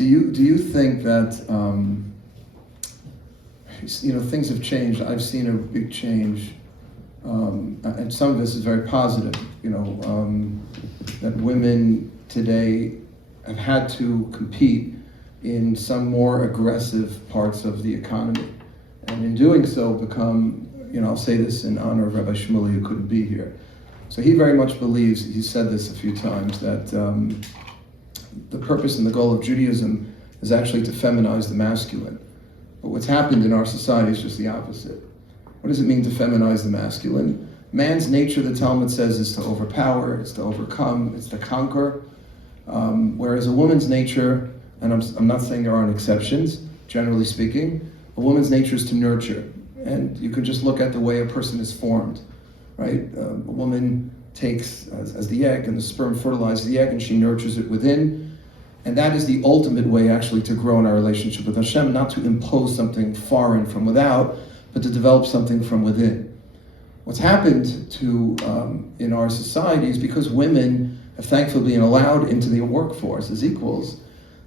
Do you think that things have changed? I've seen a big change, and some of this is very positive. That women today have had to compete in some more aggressive parts of the economy, and in doing so become, I'll say this in honor of Rabbi Shmuley, who couldn't be here. So he very much believes, he said this a few times, that the purpose and the goal of Judaism is actually to feminize the masculine. But what's happened in our society is just the opposite. What does it mean to feminize the masculine? Man's nature, the Talmud says, is to overpower, it's to overcome, it's to conquer. Whereas a woman's nature, and I'm not saying there aren't exceptions, generally speaking, a woman's nature is to nurture. And you can just look at the way a person is formed, right? A woman takes as the egg, and the sperm fertilizes the egg, and she nurtures it within. And that is the ultimate way actually to grow in our relationship with Hashem, not to impose something foreign from without, but to develop something from within. What's happened to in our society is because women have thankfully been allowed into the workforce as equals,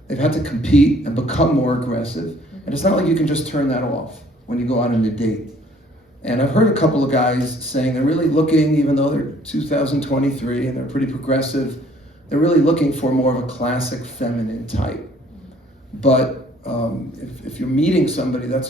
they've had to compete and become more aggressive. And it's not like you can just turn that off when you go out on a date. And I've heard a couple of guys saying they're really looking, even though they're 2023 and they're pretty progressive, they're really looking for more of a classic feminine type. But if you're meeting somebody that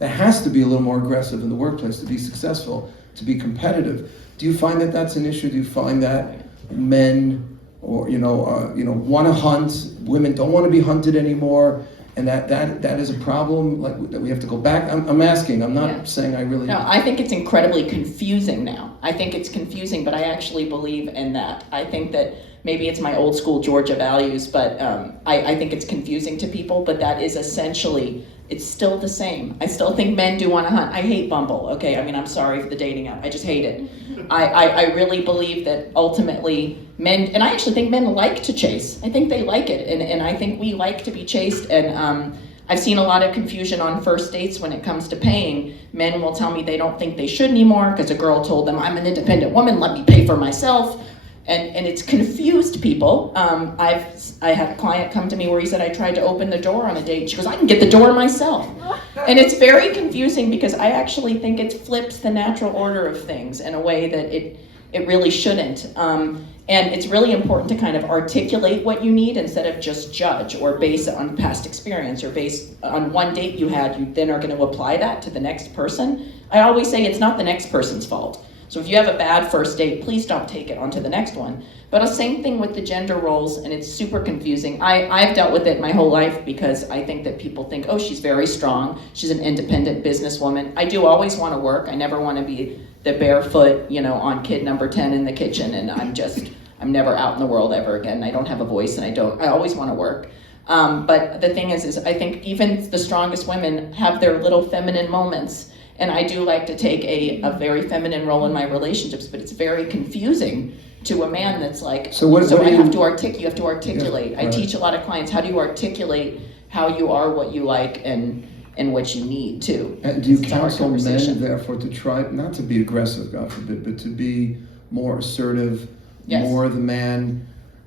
has to be a little more aggressive in the workplace to be successful, to be competitive, do you find that that's an issue? Do you find that men want to hunt, women don't want to be hunted anymore, and that is a problem, like that we have to go back? I'm asking. I'm not saying I really. No, I think it's incredibly confusing now. I think it's confusing, but I actually believe in that. I think that maybe it's my old school Georgia values, but I think it's confusing to people. But that is essentially, it's still the same. I still think men do want to hunt. I hate Bumble. Okay, I mean, I'm sorry for the dating app. I just hate it. I really believe that ultimately men, and I actually think men like to chase. I think they like it, and I think we like to be chased. And I've seen a lot of confusion on first dates when it comes to paying. Men will tell me they don't think they should anymore because a girl told them, I'm an independent woman, let me pay for myself. And it's confused people. I had a client come to me where he said, I tried to open the door on a date. She goes, I can get the door myself. And it's very confusing because I actually think it flips the natural order of things in a way that it really shouldn't. And it's really important to kind of articulate what you need instead of just judge or base it on past experience or base on one date you had. You then are going to apply that to the next person. I always say it's not the next person's fault. So if you have a bad first date, please don't take it onto the next one. But the same thing with the gender roles, and it's super confusing. I've dealt with it my whole life because I think that people think, oh, she's very strong. She's an independent businesswoman. I do always want to work. I never want to be the barefoot, on kid number 10 in the kitchen, and I'm never out in the world ever again. I don't have a voice, and I always want to work. But the thing is I think even the strongest women have their little feminine moments. And I do like to take a very feminine role in my relationships, but it's very confusing to a man that's like, you have to articulate. Yeah, right. I teach a lot of clients, how do you articulate how you are, what you like, and what you need too. And do you counsel men, therefore, to try not to be aggressive, God forbid, but to be more assertive, more the man,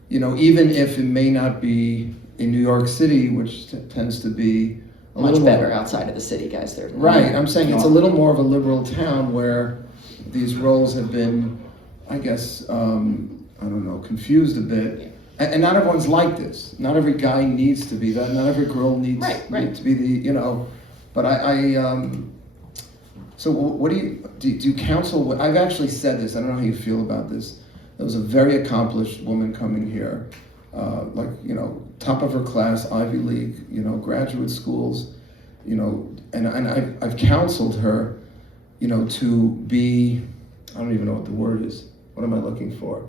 even if it may not be in New York City, which tends to be much better outside of the city, guys. They're right. I'm saying it's a little more of a liberal town where these roles have been, I guess, confused a bit. Yeah. And not everyone's like this. Not every guy needs to be that. Not every girl needs to be the, But so what do you counsel? I've actually said this. I don't know how you feel about this. There was a very accomplished woman coming here, top of her class, Ivy League, graduate schools, and I've counseled her, to be, I don't even know what the word is. What am I looking for?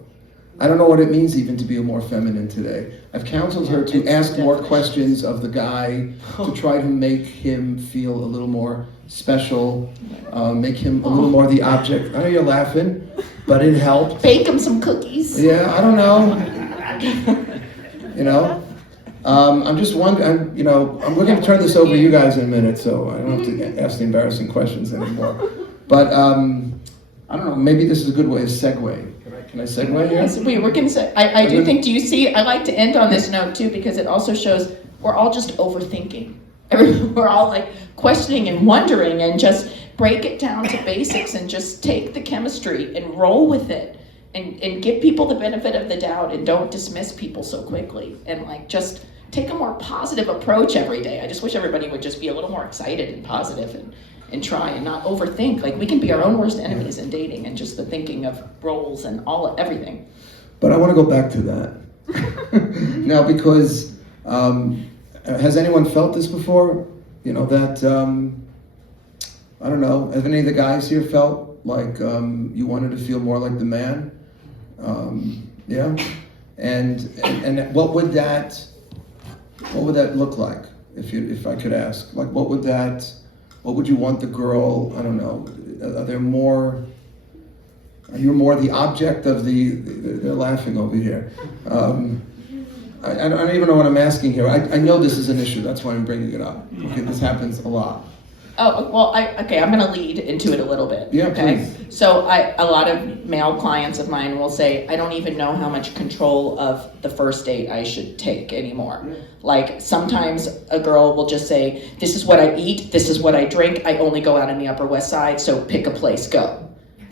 I don't know what it means even to be more feminine today. I've counseled her to ask more questions of the guy, to try to make him feel a little more special, make him a little more the object. I know you're laughing, but it helped. Bake him some cookies. Yeah, I don't know. I'm just wondering, we're going to turn this over to you guys in a minute, so I don't have to ask the embarrassing questions anymore. But I don't know, maybe this is a good way to segue. Can I segue here? Yes, we were going to say, I do think, do you see, I like to end on this note too, because it also shows we're all just overthinking. We're all like questioning and wondering, and just break it down to basics and just take the chemistry and roll with it, and give people the benefit of the doubt, and don't dismiss people so quickly, and like just take a more positive approach every day. I just wish everybody would just be a little more excited and positive, and try and not overthink. Like, we can be our own worst enemies in dating, and just the thinking of roles and everything. But I want to go back to that. Now, because has anyone felt this before? You know, that, I don't know, have any of the guys here felt like you wanted to feel more like the man? Yeah? And what would that look like, if I could ask? Like, what would you want the girl, I don't know, are you more the object of they're laughing over here. I don't even know what I'm asking here. I know this is an issue, that's why I'm bringing it up. Okay, this happens a lot. Oh, well, I'm going to lead into it a little bit. Yeah, okay? please. So a lot of male clients of mine will say, I don't even know how much control of the first date I should take anymore. Yeah. Like, sometimes a girl will just say, this is what I eat, this is what I drink, I only go out in the Upper West Side, so pick a place, go.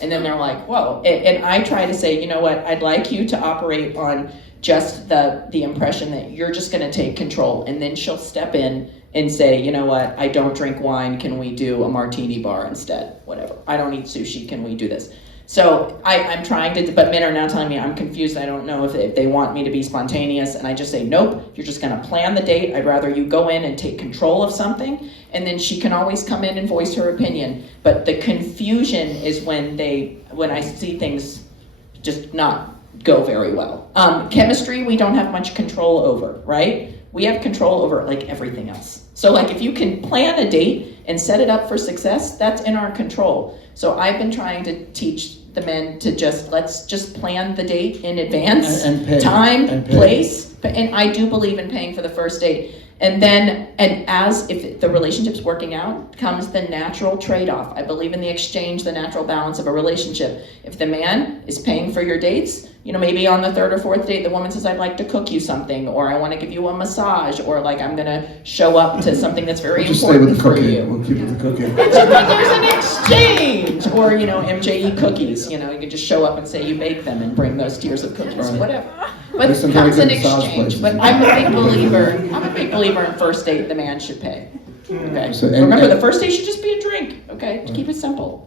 And then they're like, whoa. And I try to say, you know what, I'd like you to operate on just the impression that you're just going to take control, and then she'll step in and say, you know what, I don't drink wine, can we do a martini bar instead? Whatever. I don't eat sushi, can we do this? So I'm trying to, but men are now telling me I'm confused. I don't know if they want me to be spontaneous, and I just say, nope, you're just going to plan the date. I'd rather you go in and take control of something, and then she can always come in and voice her opinion. But the confusion is when I see things just not go very well. Chemistry, we don't have much control over, right? We have control over like everything else. So like, if you can plan a date and set it up for success, that's in our control. So I've been trying to teach the men to let's just plan the date in advance, and pay, time, and pay. Place, and I do believe in paying for the first date. And then, if the relationship's working out, comes the natural trade-off. I believe in the exchange, the natural balance of a relationship. If the man is paying for your dates, you know, maybe on the third or fourth date, the woman says, I'd like to cook you something, or I want to give you a massage, or like, I'm going to show up to something that's very important for you. We'll keep with the cooking. But there's an exchange, or, you know, MJE cookies. You know, you can just show up and say you bake them and bring those tiers of cookies, Right. whatever. But There's some it comes very in good massage exchange. places. But I'm a big believer in first date, the man should pay. Okay. So, Remember, the first date should just be a drink. Okay, to keep it simple.